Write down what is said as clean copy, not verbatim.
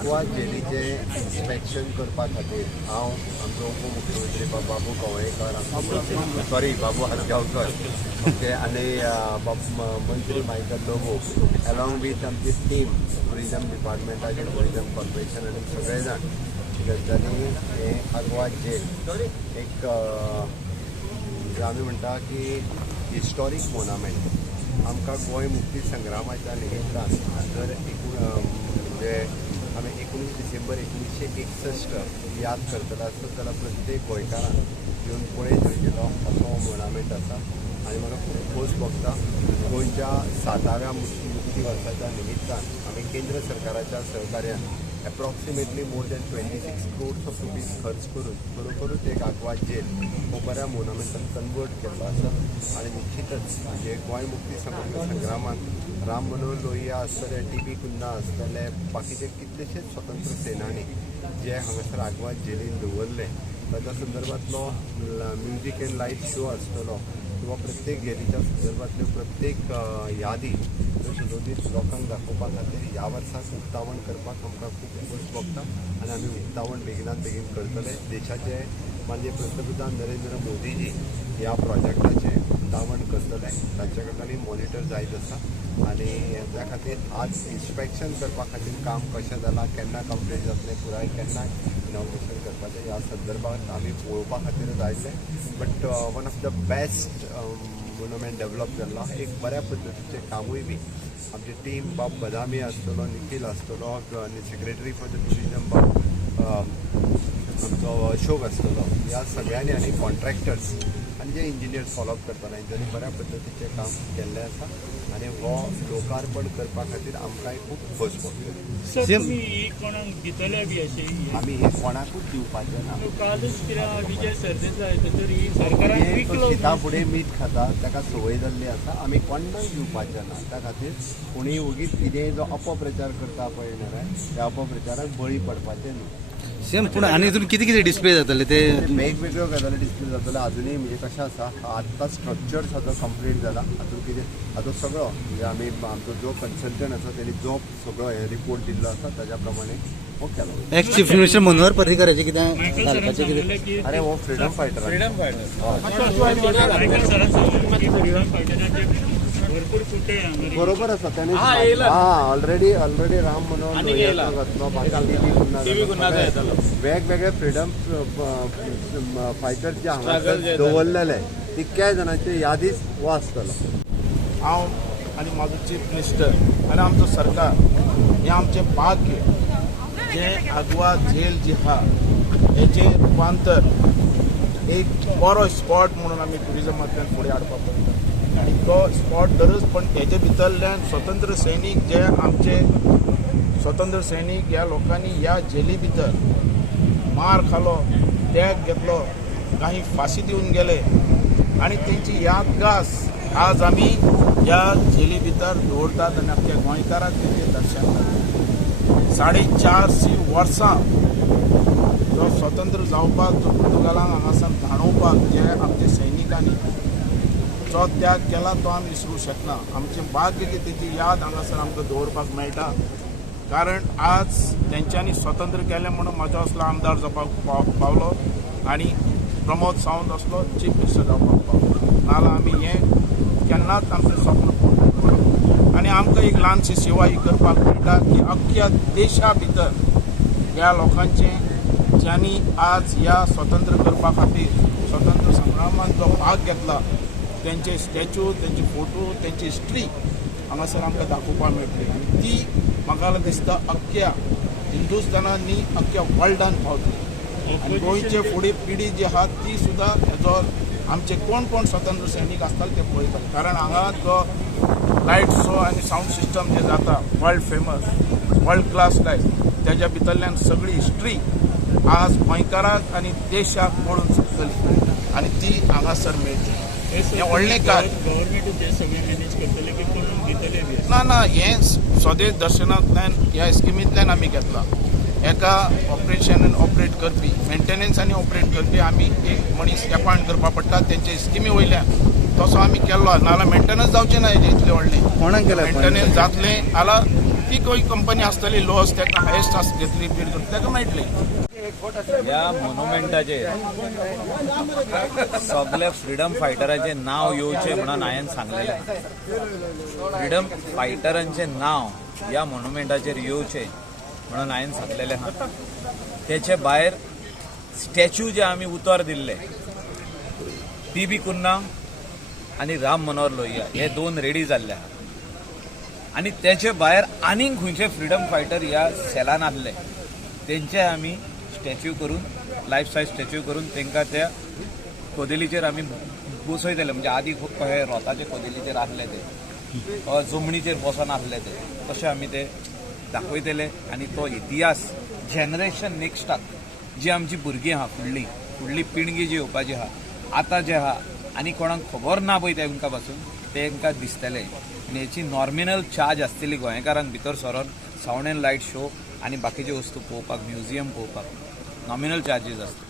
Aguada जेलीचे inspection करपा खातीर हांव आमचो उपमुख्यमंत्री बाबू कवळेकर सॉरी बाबू हरगांवकर ओके आनी मंत्री मायकल लोबो अलॉंग वीथ आमची टीम टुरिजम डिपार्टमेंटाचे टुरिजम कॉर्पोरेशन आनी सगळे जाण गजांनी हे आग्वाद जेल एक आमी म्हणटा की हिस्टॉरीक मोनामेंट आमकां गोंय मुक्ती संग्रामाच्या निमित्तान जर म्हणजे आमी 19 डिसेंबर 1961 याद करतले आसत जाल्यार प्रत्येक गोंयकारान येवन पळयत गेलो असो मोनामेंट आसा आनी म्हाका खूब खोस भोगता गोंयच्या 7व्या मुक्ती वर्साच्या निमित्तान आमी केंद्र सरकाराच्या सहकार्यान approximately more than 26 crores of rupees खर्च करून खरोखरूच एक आग्वाद जेल हो बऱ्या मोनामेंटान कन्वर्ट केल्लो आसा आनी निश्चितच म्हणजे गोंय मुक्ती संग्रामान राम मनोहर लोहिया आसतले टी.पी. कुन्ना आसतले बाकीचे कितलेशेच स्वतंत्र सेनानी जे हांगासर आग्वाद जेलीन दवरले ताच्या संदर्भातलो म्युजीक एंड लायव्ह शो आसतलो किंवा प्रत्येक जेलीच्या संदर्भातल्यो प्रत्येक यादी त्यो सुशोधीत लोकांक दाखोवपा खातीर ह्या वर्साक उक्तावण करपाक आमकां खूब खोस भोगता आनी आमी उक्तावण बेगिनात बेगीन करतले देशाचे माननीय पंतप्रधान नरेंद्र मोदीजी ह्या प्रोजेक्टाचे उक्तावण करतले ताचे कडल्यान मॉनिटर जायत आसा आनी त्या खातीर आज इन्स्पेक्शन करपा खातीर काम कशें जालां केन्ना कंप्लीट जातलें पुराय केन्ना इनॉग्रेशन करपाचें ह्या संदर्भांत आमी पळोवपा खातीरच आयिल्ले but one of the best monument develop जाल्लो एक बऱ्या पद्दतीचें कामूय बी आमची टीम बाब बदामी आसतलो निखील आसतलो आनी सेक्रेटरी फॉर द टुरिजम बाब आमचो अशोक आसतलो ह्या सगळ्यांनी आनी कॉन्ट्रॅक्टर्स आनी जे इंजिनियर्स फॉलोअप करताले तांच्यांनी बऱ्या पद्दतीचें काम केल्लें आसा आनी हो लोकार्पण करपा खातीर आमकांय खूब खोस भोगता आमी हे कोणाकूच दिवपाचें ना शिता फुडें मीठ खाता ताका संवय जाल्ली आसा आमी कोणाक दिवपाचें ना त्या खातीर कोणीय उगीच कितेंय जो अपप्रचार करता पळय न्हय त्या अपप्रचाराक बळी पडपाचें न्हय सेम पूण आनी अजून कितें कितें डिस्प्ले जातले ते वेगवेगळ्यो गजाली डिस्प्ले जातले अजुनूय म्हणजे कशें आसा आतां स्ट्रक्चर हाजो कंप्लीट जाला हातूंत कितें हाजो सगळो म्हणजे आमी आमचो जो कन्सल्टंट आसा तेणी जो सगळो हे रिपोर्ट दिल्लो आसा ताज्या प्रमाणे हो केलो एक चीफ मिनिस्टर मनोहर पर्रीकराचे कितें घालपाचें कितें अरे हो फ्रीडम फायटर बरोबर आसा त्याने ऑलरेडी राम मनोहर लोहिया वेगवेगळे फ्रीडम फायटर जे हांगासर दवरलेले तितक्याय जाणांचे यादीच हो आसतलो हांव आनी म्हाजो चीफ मिनिस्टर आनी आमचो सरकार हें आमचें भाग्य जें आग्वाद जेल जी आहा हेचें रुपांतर एक बरो स्पॉट म्हणून आमी टुरिजमांतल्यान फुडें हाडपाक पडटा आनी तो स्पॉट धरच पण हेजे भितरल्यान स्वतंत्र सैनीक जे आमचे स्वतंत्र सैनीक ह्या लोकांनी ह्या जेली भितर मार खालो त्याग घेतलो काही फाशी दिवन गेले आनी तेंची यादगास आज आमी ह्या जेली भितर दवरतात आनी आख्या गोंयकाराक तेंचें दर्शन करतात 450 वर्सां जो स्वतंत्र जावपाक जो पुर्तुगालांक हांगासर धाडोवपाक जे आमच्या सैनिकांनी जो त्याग केला तो आमी विसरूं शकना आमचें भाग्य की तेची याद हांगासर आमकां दवरपाक मेळटा कारण आज तेंच्यांनी स्वतंत्र केलें म्हणून म्हाजो असलो आमदार जावपाक पावलो आनी प्रमोद सावंत असलो चीफ मिनिस्टर जावपाक पावलो नाजाल्यार आमी हें केन्नाच आमचें स्वप्न पूर्ण आनी आमकां एक ल्हानशी सेवा ही करपाक मेळटा की अख्ख्या देशा भितर ह्या लोकांचें ज्यांनी आज ह्या स्वतंत्र करपा खातीर स्वतंत्र संग्रामांत जो भाग घेतला तेंचे स्टॅच्यू तेंचे फोटो तेंची हिस्ट्री हांगासर आमकां दाखोवपाक मेळटली आनी ती म्हाका दिसता अख्ख्या हिंदुस्थानान न्ही अख्ख्या वर्ल्डान पावतली आनी गोंयचे फुडें पिढी जी आहा ती सुद्दां हेजो आमचे कोण कोण स्वतंत्र सैनीक आसताले ते पळयताले कारण हांगा जो लायट शो आनी सावंड सिस्टम जे जाता world famous world class light तेज्या भितरल्यान सगळी हिस्ट्री आज गोंयकाराक आनी देशाक पळोवन शकतली आनी ती हांगासर मेळटली हें व्हडलें कार्य ना हें स्वदेश दर्शनांतल्यान ह्या स्किमींतल्यान आमी घेतला एका ऑपरेशनान ऑपरेट करपी मेंटेनन्स आनी ऑपरेट करपी आमी एक मनीस एपॉयंट करपा पडटा तेंचे स्किमी वयल्यान तसो आमी केल्लो नाल्यार मेंटेनन्स जावचें ना हेजें इतलें व्हडलें कोणाक केलें मेंटेनन्स जातलें जाल्यार ती खंय कंपनी आसतली लॉस ताका हायेस्ट घेतली बीड करून ताका मेळटली. ह्या मोन्युमेंटाचेर सगळे फ्रीडम फायटरांचे नाव येवचे म्हणून हांवें सांगलेलें. फ्रीडम फायटरांचे नाव ह्या मोन्युमेंटाचेर येवचे म्हणून हांवें सांगलेलें आहा. तेचे भायर स्टॅच्यू जे आमी उतर दिल्ले पी.बी. कुन्ना आनी राम मनोहर लोहिया हे 2 रेडी जाल्ले आहा. आनी तेचे भायर आनीक खंयचे फ्रीडम फायटर ह्या सेलान आसले तेंचे आमी स्टॅच्यू करून लायफ सायज स्टॅच्यू करून तांकां त्या कोदेलीचेर आमी बसयतले. म्हणजे आदी हे रोताचे कोदेलीचेर आसले ते जमनीचेर बसून आसले ते तशें आमी ते दाखयतले. आनी तो इतिहास जनरेशन नेक्स्टाक जी आमची भुरगीं आहा फुडली पिळगी जी येवपाची आहा आतां जे आहा आनी कोणाक खबर ना पळय तांकां पासून तांकां दिसतलें. आनी हेची नॉर्मिनल चार्ज आसतली गोंयकारांक भितर सरोन सावंड एंड लायट शो आनी बाकीच्यो वस्तू पळोवपाक म्युझियम पळोवपाक नॉमिनल चार्जीस आसता.